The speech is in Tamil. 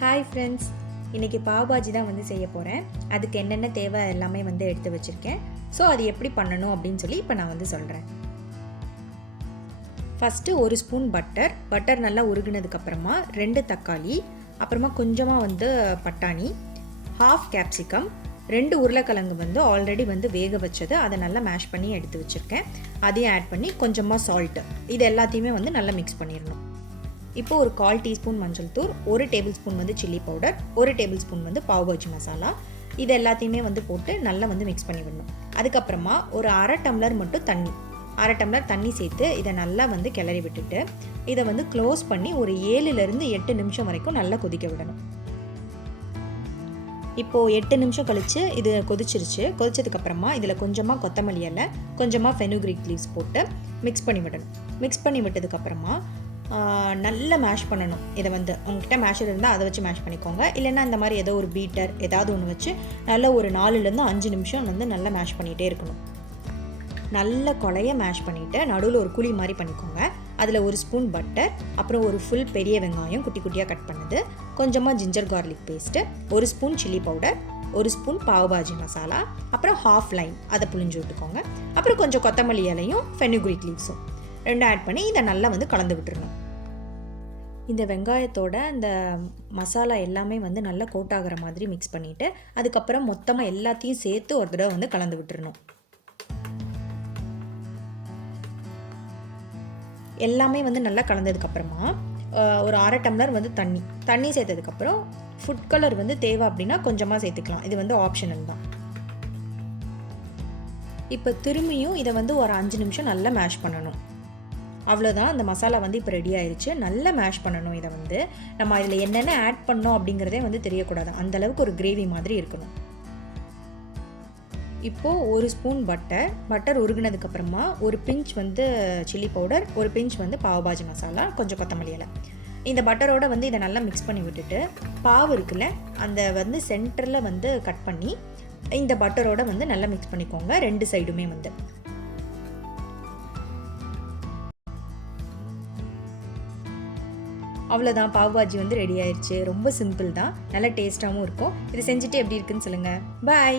ஹாய் ஃப்ரெண்ட்ஸ், இன்றைக்கி பாவ் பாஜி தான் வந்து செய்ய போகிறேன். அதுக்கு என்னென்ன தேவை எல்லாமே வந்து எடுத்து வச்சுருக்கேன். ஸோ அது எப்படி பண்ணணும் அப்படின்னு சொல்லி இப்போ நான் வந்து சொல்கிறேன். ஃபஸ்ட்டு ஒரு ஸ்பூன் பட்டர் நல்லா உருகினதுக்கப்புறமா 2 தக்காளி, அப்புறமா கொஞ்சமாக வந்து பட்டாணி, ஹாஃப் கேப்சிகம், 2 உருளைக்கிழங்கு வந்து ஆல்ரெடி வந்து வேக வச்சது, அதை நல்லா மேஷ் பண்ணி எடுத்து வச்சுருக்கேன். அதையும் ஆட் பண்ணி கொஞ்சமாக சால்ட்டு, இது எல்லாத்தையுமே வந்து நல்லா மிக்ஸ் பண்ணிடணும். இப்போ ஒரு 1/4 டீஸ்பூன் மஞ்சள் தூள், 1 டேபிள் ஸ்பூன் வந்து சில்லி பவுடர், 1 டேபிள் ஸ்பூன் வந்து பாவ் பாஜி மசாலா, இது எல்லாத்தையுமே வந்து போட்டு நல்லா வந்து மிக்ஸ் பண்ணி விடணும். அதுக்கப்புறமா ஒரு 1/2 டம்ளர் மட்டும் தண்ணி, 1/2 டம்ளர் தண்ணி சேர்த்து இதை நல்லா வந்து கிளறி விட்டுட்டு இதை வந்து க்ளோஸ் பண்ணி ஒரு 7லேருந்து 8 நிமிஷம் வரைக்கும் நல்லா கொதிக்க விடணும். இப்போது 8 நிமிஷம் கழித்து இது கொதிச்சதுக்கப்புறமா இதில் கொஞ்சமாக கொத்தமல்லி இலை, கொஞ்சமாக ஃபெனுக்ரீக் லீவ்ஸ் போட்டு மிக்ஸ் பண்ணி விடணும். மிக்ஸ் பண்ணி விட்டதுக்கப்புறமா நல்லா மேஷ் பண்ணணும். இதை வந்து உங்கள்கிட்ட மேஷர் இருந்தால் அதை வச்சு மேஷ் பண்ணிக்கோங்க, இல்லைன்னா இந்த மாதிரி ஏதோ ஒரு பீட்டர் ஏதாவது ஒன்று வச்சு நல்லா ஒரு 4லேருந்து 5 நிமிஷம் வந்து நல்லா மேஷ் பண்ணிகிட்டே இருக்கணும். நல்ல கொலைய மேஷ் பண்ணிவிட்டு நடுவில் ஒரு குழி மாதிரி பண்ணிக்கோங்க. அதில் ஒரு ஸ்பூன் பட்டர், அப்புறம் ஒரு ஃபுல் பெரிய வெங்காயம் குட்டி குட்டியாக கட் பண்ணது, கொஞ்சமாக ginger garlic paste, 1 spoon chilli powder, 1 spoon pav bhaji masala, அப்புறம் ஹாஃப் லைம் அதை புழிஞ்சு விட்டுக்கோங்க. அப்புறம் கொஞ்சம் கொத்தமல்லி இலையும் ஃபெனுக்ரீக் லீவ்ஸும் 2 ஆட் பண்ணி இதை நல்லா வந்து கலந்து விட்டுருணும். இந்த வெங்காயத்தோட அந்த மசாலா எல்லாமே வந்து நல்லா கோட் ஆகிற மாதிரி மிக்ஸ் பண்ணிவிட்டு அதுக்கப்புறம் மொத்தமாக எல்லாத்தையும் சேர்த்து ஒரு தடவை வந்து கலந்து விட்டுருணும். எல்லாமே வந்து நல்லா கலந்ததுக்கப்புறமா ஒரு 1/2 டம்ளர் வந்து தண்ணி சேர்த்ததுக்கப்புறம் ஃபுட் கலர் வந்து தேவை அப்படின்னா கொஞ்சமாக சேர்த்துக்கலாம், இது வந்து ஆப்ஷனல் தான். இப்போ திரும்பியும் இதை வந்து ஒரு 5 நிமிஷம் நல்லா மேஷ் பண்ணணும். அவ்வளோதான், அந்த மசாலா வந்து இப்போ ரெடி ஆயிடுச்சு. நல்லா மேஷ் பண்ணணும். இதை வந்து நம்ம அதில் என்னென்ன ஆட் பண்ணோம் அப்படிங்கிறதே வந்து தெரியக்கூடாது, அந்தளவுக்கு ஒரு கிரேவி மாதிரி இருக்கணும். இப்போது 1 ஸ்பூன் பட்டர் உருகினதுக்கப்புறமா ஒரு பிஞ்ச் வந்து சில்லி பவுடர், ஒரு பிஞ்ச் வந்து பாவ் பாஜி மசாலா, கொஞ்சம் கொத்தமல்லி இலை, இந்த பட்டரோட வந்து இதை நல்லா மிக்ஸ் பண்ணி விட்டுட்டு பாவு இருக்குல்ல அந்த வந்து சென்டரில் வந்து கட் பண்ணி இந்த பட்டரோட வந்து நல்லா மிக்ஸ் பண்ணிக்கோங்க 2 சைடுமே வந்து. அவ்வளோதான், பாவ் பாஜி வந்து ரெடி ஆயிடுச்சு. ரொம்ப சிம்பிள் தான், நல்ல டேஸ்ட்டாகவும் இருக்கும். இதை செஞ்சுட்டு எப்படி இருக்குன்னு சொல்லுங்கள். பாய்.